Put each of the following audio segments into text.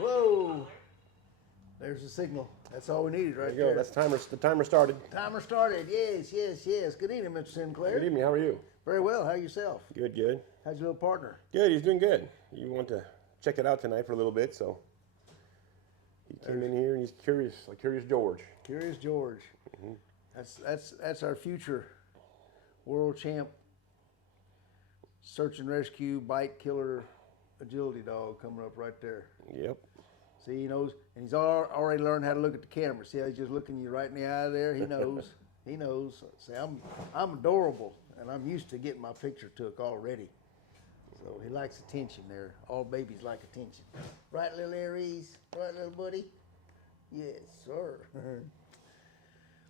Whoa! There's the signal. That's all we needed right There you go. there. That's timer. The timer started. Timer started. Yes, yes, yes. Good evening, Mr. Sinclair. Good evening. How are you? Very well. How yourself? Good, good. How's your little partner? Good. He's doing good. You want to check it out tonight for a little bit, so he came in here and he's curious, like Curious George. Curious George. Mm-hmm. That's our future world champ search and rescue bite killer agility dog coming up right there. Yep. See, he knows, and he's already learned how to look at the camera. See how he's just looking you right in the eye there? He knows. He knows. See, I'm adorable, and I'm used to getting my picture took already. So he likes attention there. All babies like attention. Right, little Aries? Right, little buddy? Yes, sir.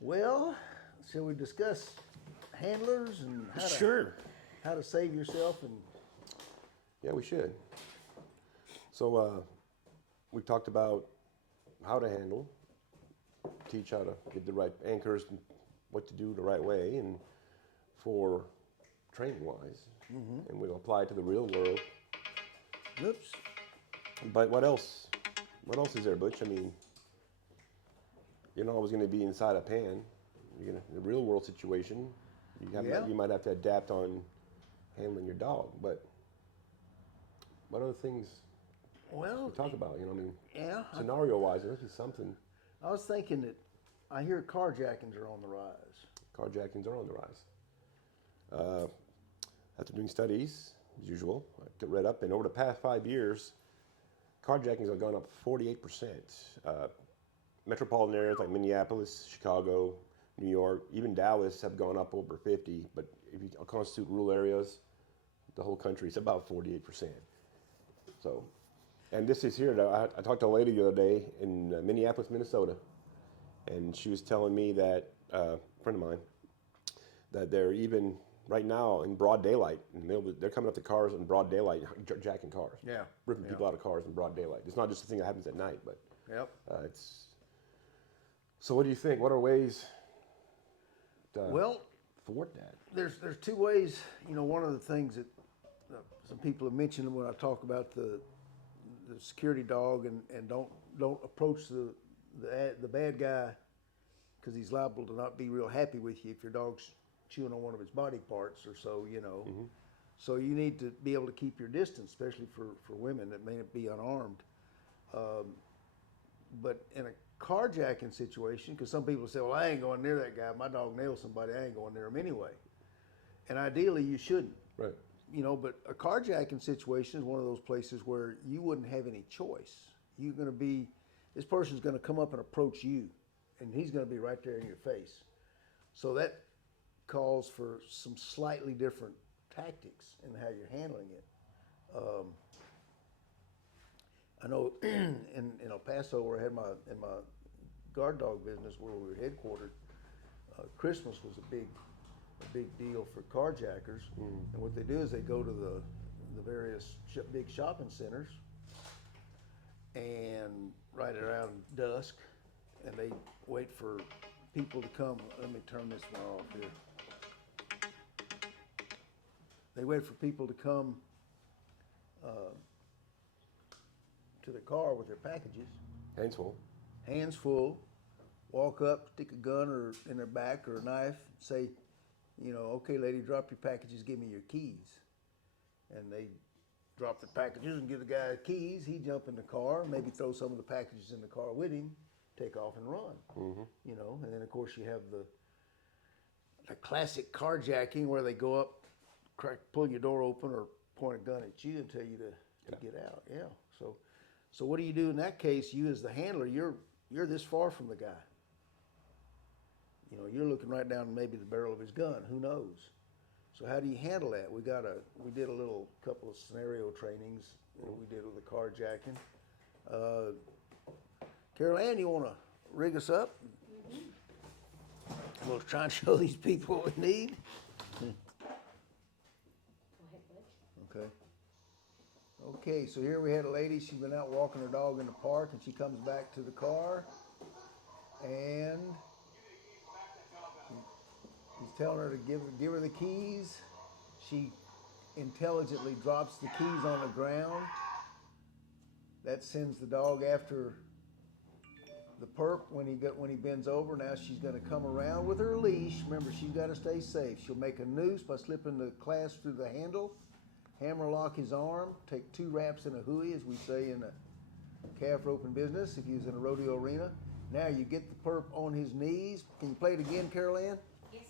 Well, shall we discuss handlers and how to save yourself? And yeah, we should. So we talked about how to handle, teach how to get the right anchors, and what to do the right way, and for training wise, and we'll apply it to the real world. Oops. But what else? What else is there, Butch? I mean, you're not always going to be inside a pan. You're gonna, in a real world situation, you might have to adapt on handling your dog. But what other things? Well, we talk about, you know, I mean, yeah. scenario wise, there must be something. I was thinking that I hear carjackings are on the rise. Carjackings are on the rise. After doing studies, as usual, I get read up, and over the past 5 years, carjackings have gone up 48%. Metropolitan areas like Minneapolis, Chicago, New York, even Dallas have gone up over 50. But if you constitute rural areas, the whole country is about 48%. So, and this is here. I talked to a lady the other day in Minneapolis, Minnesota, and she was telling me that a friend of mine that they're even right now in broad daylight in the middle. They're coming up to cars in broad daylight, jacking cars. Yeah, ripping people out of cars in broad daylight. It's not just a thing that happens at night, but it's. So, what do you think? What are ways to thwart that? There's two ways. You know, one of the things that some people have mentioned when I talk about the security dog and don't approach the bad guy because he's liable to not be real happy with you if your dog's chewing on one of his body parts or so, you know. Mm-hmm. So you need to be able to keep your distance, especially for women that may be unarmed. But in a carjacking situation, because some people say, well, I ain't going near that guy. My dog nailed somebody. I ain't going near him anyway. And ideally, you shouldn't. Right. You know, but a carjacking situation is one of those places where you wouldn't have any choice. You're going to be, this person's going to come up and approach you, and he's going to be right there in your face. So that calls for some slightly different tactics in how you're handling it. I know in El Paso, where I had in my guard dog business where we were headquartered, Christmas was a big deal for carjackers. And what they do is they go to the various big shopping centers and right around dusk, and they wait for people to come. Let me turn this one off here. They wait for people to come to the car with their packages. Hands full. Walk up, stick a gun or in their back or a knife, say, you know, okay, lady, drop your packages, give me your keys. And they drop the packages and give the guy keys. He jump in the car, maybe throw some of the packages in the car with him, take off and run. Mm-hmm. You know, and then of course you have the classic carjacking where they go up, pull your door open or point a gun at you and tell you to get out. Yeah. So what do you do in that case? You as the handler, you're this far from the guy. You know, you're looking right down maybe the barrel of his gun. Who knows? So how do you handle that? We did a couple of scenario trainings that we did with the carjacking. Carol Ann, you want to rig us up? Mm-hmm. We'll try and show these people what we need. Go ahead, Butch. Okay, so here we had a lady. She's been out walking her dog in the park, and she comes back to the car, and he's telling her to give her the keys. She intelligently drops the keys on the ground. That that sends the dog after the perp when he bends over. Now she's going to come around with her leash. Remember, she's got to stay safe. She'll make a noose by slipping the clasp through the handle, hammer lock his arm, take 2 wraps in a hooey, as we say in a calf roping business if he was in a rodeo arena. Now you get the perp on his knees. Can you play it again, Carol Ann? Yes.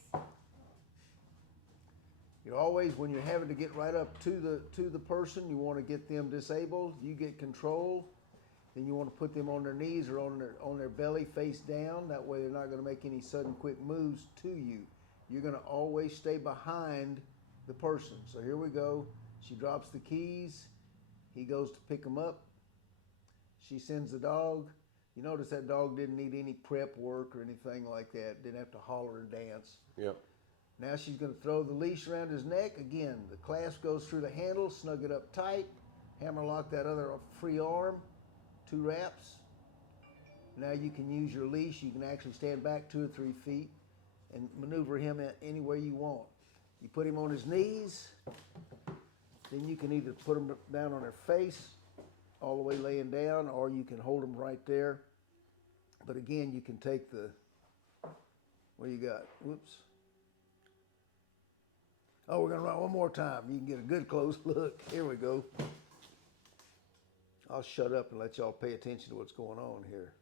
You always, when you're having to get right up to the person, you want to get them disabled. You get control. Then you want to put them on their knees or on their belly face down. That way they're not going to make any sudden quick moves to you. You're going to always stay behind the person. So here we go. She drops the keys. He goes to pick them up. She sends the dog. You notice that dog didn't need any prep work or anything like that. Didn't have to holler and dance. Yep. Now she's going to throw the leash around his neck. Again, the clasp goes through the handle. Snug it up tight. Hammer lock that other free arm. 2 wraps. Now you can use your leash. You can actually stand back 2 or 3 feet and maneuver him any way you want. You put him on his knees. Then you can either put him down on their face, all the way laying down, or you can hold them right there. But again, you can take the, what do you got? Whoops. Oh, we're going to run one more time. You can get a good close look. Here we go. I'll shut up and let y'all pay attention to what's going on here.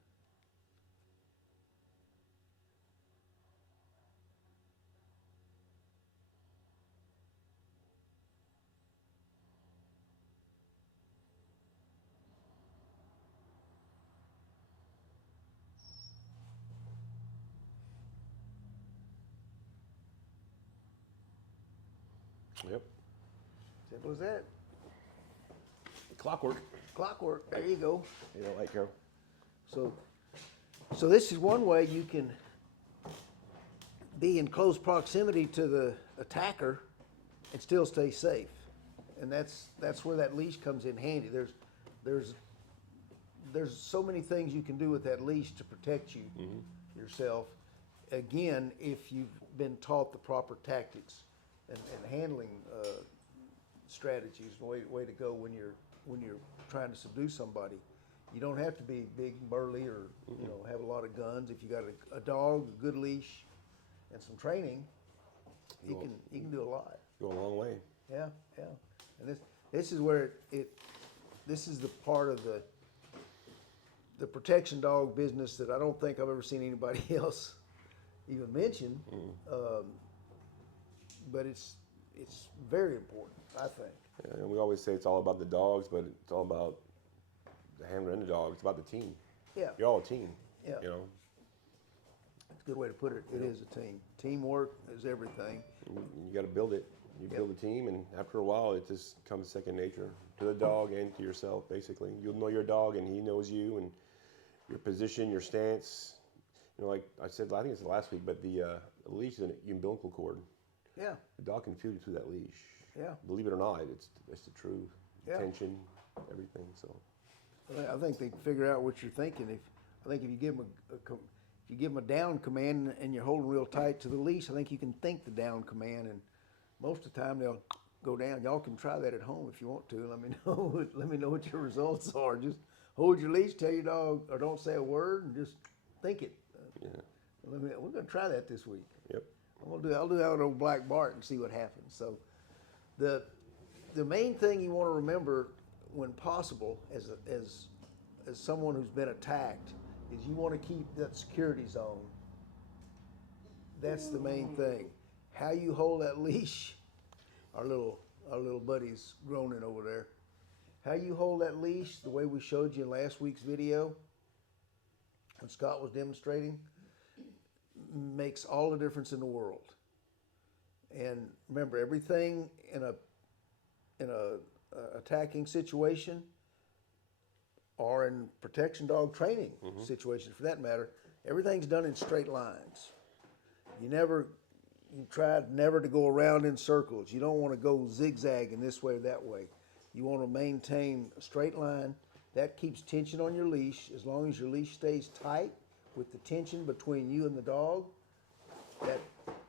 Yep. Simple as that. Clockwork. Clockwork. There you go. You don't like Carol? So this is one way you can be in close proximity to the attacker and still stay safe. And that's where that leash comes in handy. There's so many things you can do with that leash to protect you yourself. Again, if you've been taught the proper tactics and handling strategies, way to go when you're trying to subdue somebody. You don't have to be big and burly or have a lot of guns. If you got a dog, a good leash, and some training, you can do a lot. Go a long way. Yeah. And this is where this is the part of the protection dog business that I don't think I've ever seen anybody else even mention. But it's very important, I think. Yeah, and we always say it's all about the dogs, but it's all about the handler and the dog. It's about the team. Yeah. You're all a team. Yeah. You know. That's a good way to put it. It is a team. Teamwork is everything. You got to build it. You build a team, and after a while, it just comes second nature to the dog and to yourself. Basically, you'll know your dog, and he knows you, and your position, your stance. You know, like I said, I think it's last week, but the leash is an umbilical cord. Yeah. The dog can feel you through that leash. Yeah. Believe it or not, it's the truth. Yeah. Tension, everything. So. I think they can figure out what you're thinking. If you give them a down command and you're holding real tight to the leash, I think you can think the down command, and most of the time they'll go down. Y'all can try that at home if you want to. Let me know. Let me know what your results are. Just hold your leash, tell your dog, or don't say a word, and just think it. Yeah. We're gonna try that this week. Yep. I'll do that with old Black Bart and see what happens. So, the main thing you want to remember when possible, as someone who's been attacked, is you want to keep that security zone. That's the main thing. How you hold that leash, our little buddy's groaning over there. How you hold that leash, the way we showed you in last week's video, when Scott was demonstrating, makes all the difference in the world. And remember, everything in a attacking situation, or in protection dog training situation for that matter, everything's done in straight lines. You try never to go around in circles. You don't want to go zigzagging this way or that way. You want to maintain a straight line. That keeps tension on your leash. As long as your leash stays tight with the tension between you and the dog,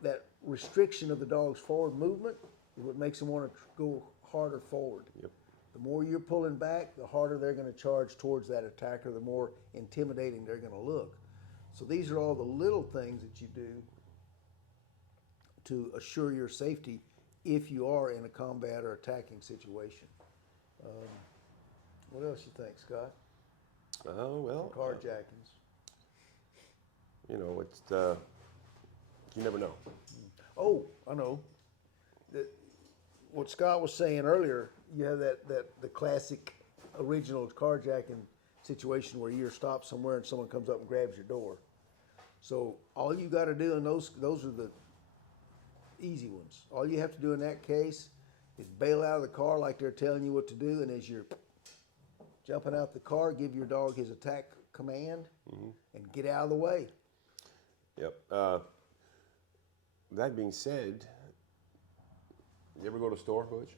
that restriction of the dog's forward movement is what makes him want to go harder forward. Yep. The more you're pulling back, the harder they're going to charge towards that attacker, the more intimidating they're going to look. So these are all the little things that you do to assure your safety if you are in a combat or attacking situation. What else you think, Scott? Well, Carjackings. you know, it's you never know. Oh, I know. What Scott was saying earlier, you have the classic original carjacking situation where you're stopped somewhere and someone comes up and grabs your door. So all you got to do, and those are the easy ones. All you have to do in that case is bail out of the car like they're telling you what to do, and as you're jumping out the car, give your dog his attack command and get out of the way. Yep. That being said, you ever go to a store, Butch?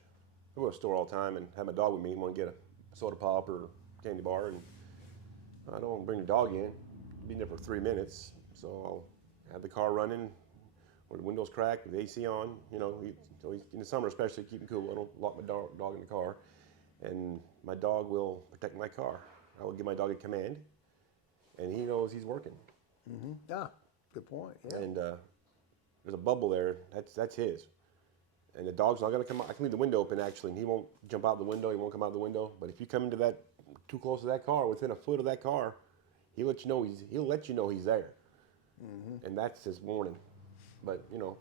I go to a store all the time and have my dog with me. Want to get a soda pop or candy bar, and I don't bring the dog in. Be there for 3 minutes, so I'll have the car running, or the windows cracked, the AC on. You know, so in the summer especially, keep him cool. I don't lock my dog in the car, and my dog will protect my car. I will give my dog a command, and he knows he's working. Mm-hmm. Ah, good point. Yeah. And there's a bubble there. That's his. And the dog's not gonna come out. I can leave the window open actually, and he won't jump out the window. He won't come out the window. But if you come into that too close to that car, within a foot of that car, he'll let you know he's there. Mm-hmm. And that's his warning. But you know,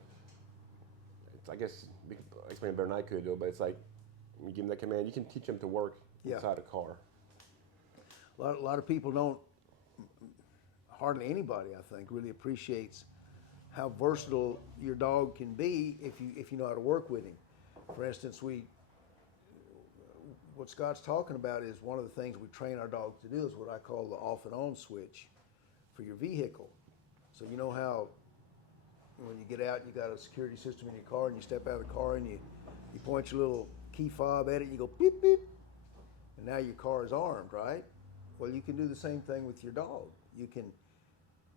I guess we could explain it better than I could though. But it's like when you give him that command, you can teach him to work inside a car. A lot of people don't. Hardly anybody, I think, really appreciates how versatile your dog can be if you know how to work with him. For instance, what Scott's talking about is one of the things we train our dogs to do is what I call the off and on switch for your vehicle. So you know how when you get out, you got a security system in your car, and you step out of the car and you point your little key fob at it, and you go beep beep, and now your car is armed, right? Well, you can do the same thing with your dog. You can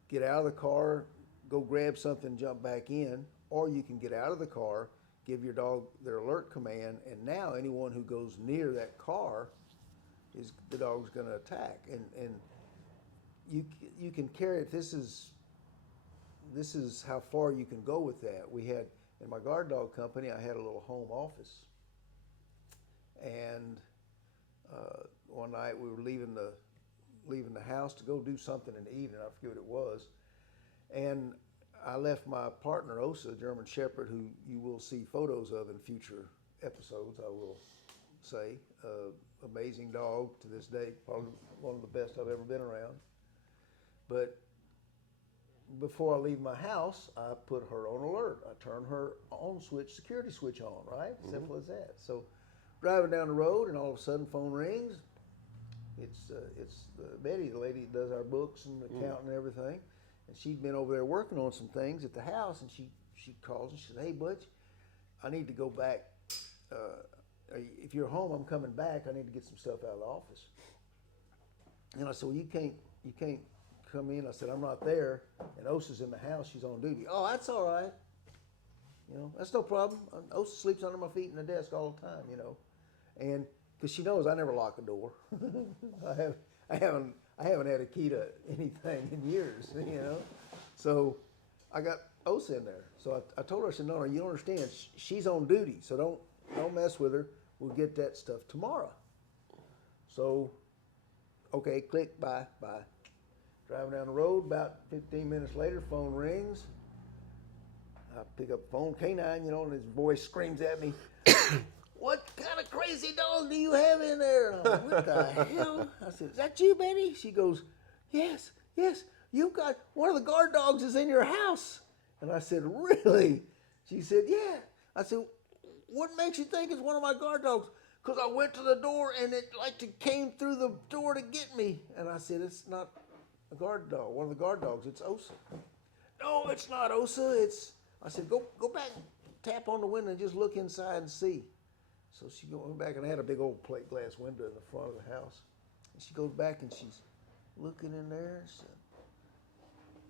get out of the car, go grab something, jump back in, or you can get out of the car, give your dog their alert command, and now anyone who goes near that car the dog's going to attack. And you can carry it. This is how far you can go with that. We had in my guard dog company, I had a little home office, and one night we were leaving the house to go do something in the evening. I forget what it was. And I left my partner, Osa, a German Shepherd, who you will see photos of in future episodes, I will say. Amazing dog to this day, probably one of the best I've ever been around. But before I leave my house, I put her on alert. I turn her on security switch on, right? Simple as that. So driving down the road, and all of a sudden phone rings. It's Betty, the lady that does our books and accounting and everything. And she'd been over there working on some things at the house, and she calls and she says, "Hey, Butch, I need to go back. If you're home, I'm coming back. I need to get some stuff out of the office." And I said, "Well, you can't come in." I said, "I'm not there, and Osa's in the house. She's on duty." "Oh, that's all right. You know, that's no problem. Osa sleeps under my feet in the desk all the time, you know." And because she knows I never lock a door. I haven't had a key to anything in years, you know. So I got Osa in there. So I told her, I said, no, you don't understand. She's on duty, so don't mess with her. We'll get that stuff tomorrow. So, okay, click, bye. Driving down the road, about 15 minutes later, phone rings. I pick up the phone, K9, you know, and his voice screams at me, "What kind of crazy dog do you have in there?" And I'm like, "What the hell?" I said, "Is that you, Betty?" She goes, yes, you've got one of the guard dogs is in your house." And I said, "Really?" She said, "Yeah." I said, "What makes you think it's one of my guard dogs?" "Because I went to the door and it came through the door to get me." And I said, "It's not a guard dog, one of the guard dogs, it's Osa." "No, it's not Osa, I said, go back and tap on the window and just look inside and see." So she went back, and I had a big old plate glass window in the front of the house. And she goes back and she's looking in there and said,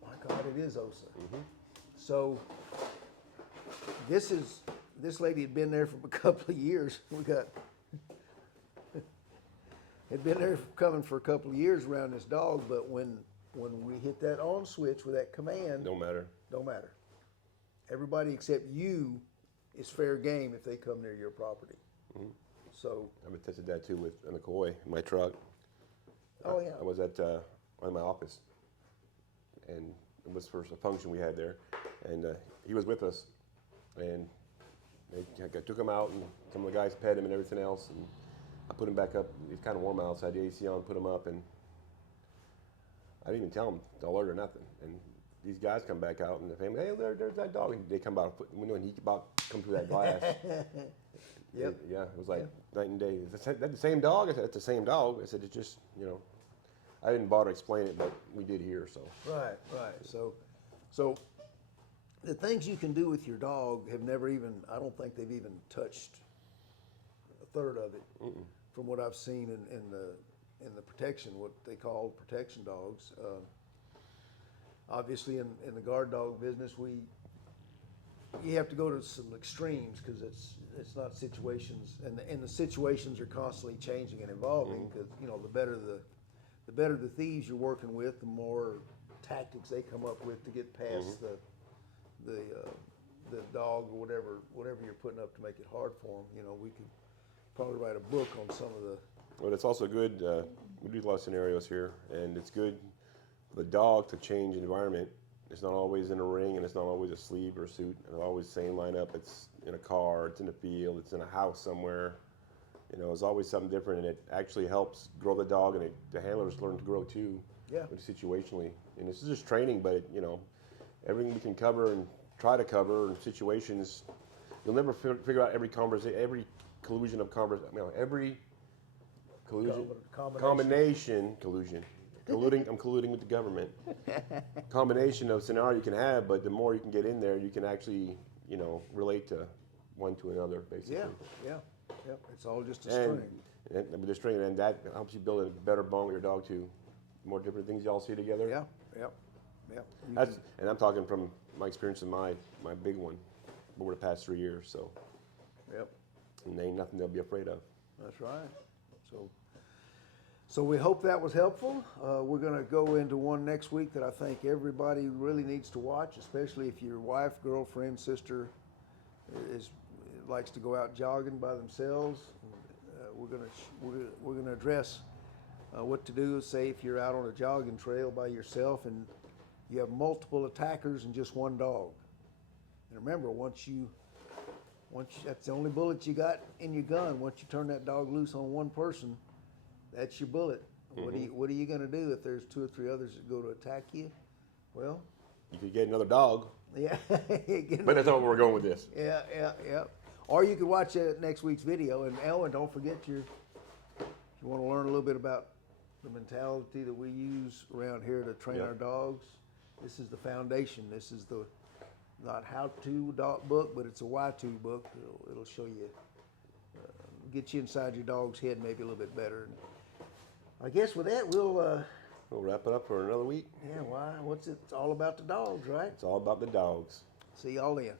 "My God, it is Osa." Mm-hmm. So this lady had been there for a couple of years. We got had been there coming for a couple of years around this dog, but when we hit that on switch with that command, Don't matter. don't matter. Everybody except you is fair game if they come near your property. Mm-hmm. So, I've tested that too with a McCoy in my truck. oh yeah, I was at in my office, and it was for a function we had there, and he was with us, and I took him out, and some of the guys pet him and everything else, and I put him back up. It's kind of warm outside, the AC on, put him up, and I didn't even tell him to alert or nothing. And these guys come back out, and the family, hey, there's that dog, and they come out the window, and he about come through that glass. Yep. Yeah, it was like night and day. Is that the same dog? I said, it's the same dog. I said, it's just, I didn't bother to explain it, but we did here, so. Right. So the things you can do with your dog have never even, I don't think they've even touched a third of it. From what I've seen in the protection, what they call protection dogs. Obviously, in the guard dog business, you have to go to some extremes because it's not situations, and the situations are constantly changing and evolving. Because the better the thieves you're working with, the more tactics they come up with to get past the dog or whatever you're putting up to make it hard for them. We could probably write a book on some of the. But it's also good, we do a lot of scenarios here, and it's good for the dog to change environment. It's not always in a ring, and it's not always a sleeve or a suit. And always same lineup. It's in a car, it's in a field, it's in a house somewhere. It's always something different, and it actually helps grow the dog, and the handlers learn to grow too. Yeah. Situationally, and this is just training, but everything we can cover and try to cover in situations, you'll never figure out every conversation, every collusion of conversation. Every collusion, collusion. I'm colluding with the government. Combination of scenario you can have, but the more you can get in there, you can actually, relate to one to another, basically. Yeah. It's all just a string. And with the string, and that helps you build a better bond with your dog too. More different things y'all see together. Yeah. And I'm talking from my experience in my big one over the past 3 years. So. Yep. And there ain't nothing they'll be afraid of. That's right. So we hope that was helpful. We're going to go into one next week that I think everybody really needs to watch, especially if your wife, girlfriend, sister likes to go out jogging by themselves. We're going to address what to do. Say if you're out on a jogging trail by yourself and you have multiple attackers and just one dog. And remember, once that's the only bullet you got in your gun. Once you turn that dog loose on one person, that's your bullet. What are you going to do if there's 2 or 3 others that go to attack you? Well, you could get another dog. Yeah. But that's not where we're going with this. Yeah. Or you could watch next week's video. And Ellen, don't forget if you want to learn a little bit about the mentality that we use around here to train our dogs, this is the foundation. This is the not how-to dog book, but it's a why-to book. It'll show you, get you inside your dog's head maybe a little bit better. And I guess with that, we'll wrap it up for another week. Yeah, why? It's all about the dogs, right? It's all about the dogs. See y'all then.